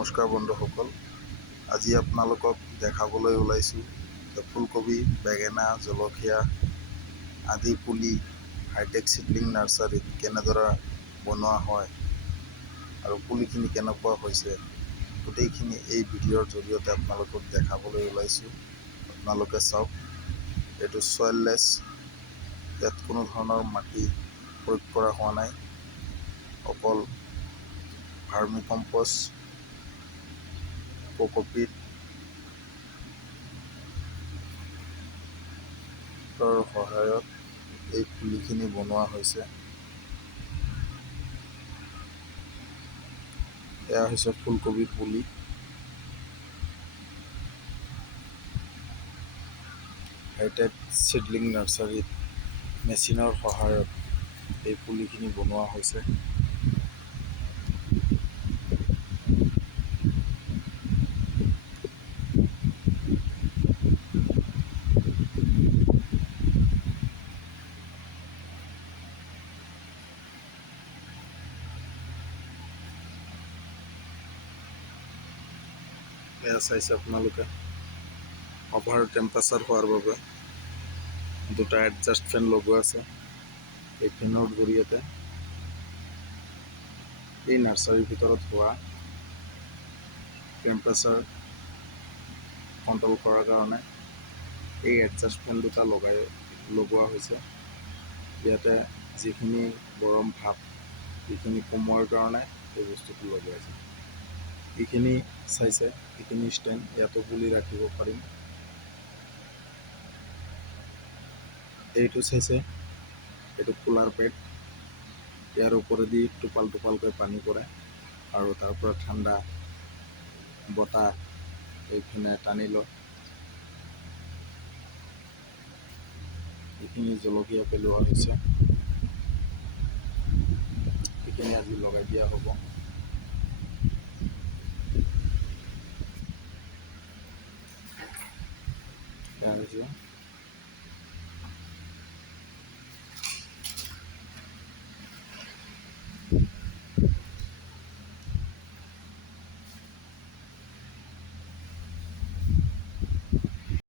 নমস্কাৰ বন্ধুসকল, আজি আপোনালোকক দেখাবলৈ ওলাইছোঁ ফুলকবি, বেঙেনা, জলকীয়া আদি পুলি হাইটেক চিডলিং নাৰ্চাৰীত কেনেদৰে বনোৱা হয় আৰু পুলিখিনি কেনেকুৱা হৈছে গোটেইখিনি এই ভিডিঅ'ৰ জৰিয়তে আপোনালোকক দেখাবলৈ ওলাইছোঁ। আপোনালোকে চাওক, এইটো সয়েললেছ, ইয়াত কোনো ধৰণৰ মাটি প্ৰয়োগ কৰা হোৱা নাই, অকল ভাৰ্মি কম্পোষ্ট, কোকোপিট সহায়ত এই পুলিখিনি বনোৱা হৈছে। এয়া হৈছে ফুলকবিৰ পুলি। হাইটেক চিডলিং নাৰ্চাৰীত মেচিনৰ সহায়ত এই পুলিখিনি বনোৱা হৈছে। এয়া চাইছে আপোনালোকে, অভাৰ টেম্পাৰেচাৰ হোৱাৰ বাবে দুটা এডজাষ্ট ফেন লগোৱা আছে। এই ফেনৰ জৰিয়তে এই নাৰ্চাৰীৰ ভিতৰত হোৱা টেম্পাৰেচাৰ কণ্ট্ৰল কৰাৰ কাৰণে এই এডজাষ্ট ফেন দুটা লগোৱা হৈছে। ইয়াতে যিখিনি গৰম ভাপ এইখিনি কমোৱাৰ কাৰণে এই বস্তুটো লগোৱাইছে। এইখিনি চাইছে, এইখিনি ষ্টেণ্ড, ইয়াতো পুলি ৰাখিব পাৰিম। এইটো চাইছে, এইটো কুলাৰ পেড, ইয়াৰ ওপৰেদি টোপাল টোপালকৈ পানী পৰে আৰু তাৰ পৰা ঠাণ্ডা বতাহ এইখিনি টানি লয়। এইখিনি জলকীয়া পেলোৱা হৈছে, এইখিনি আজি লগাই দিয়া হ'ব। এয়া হৈছে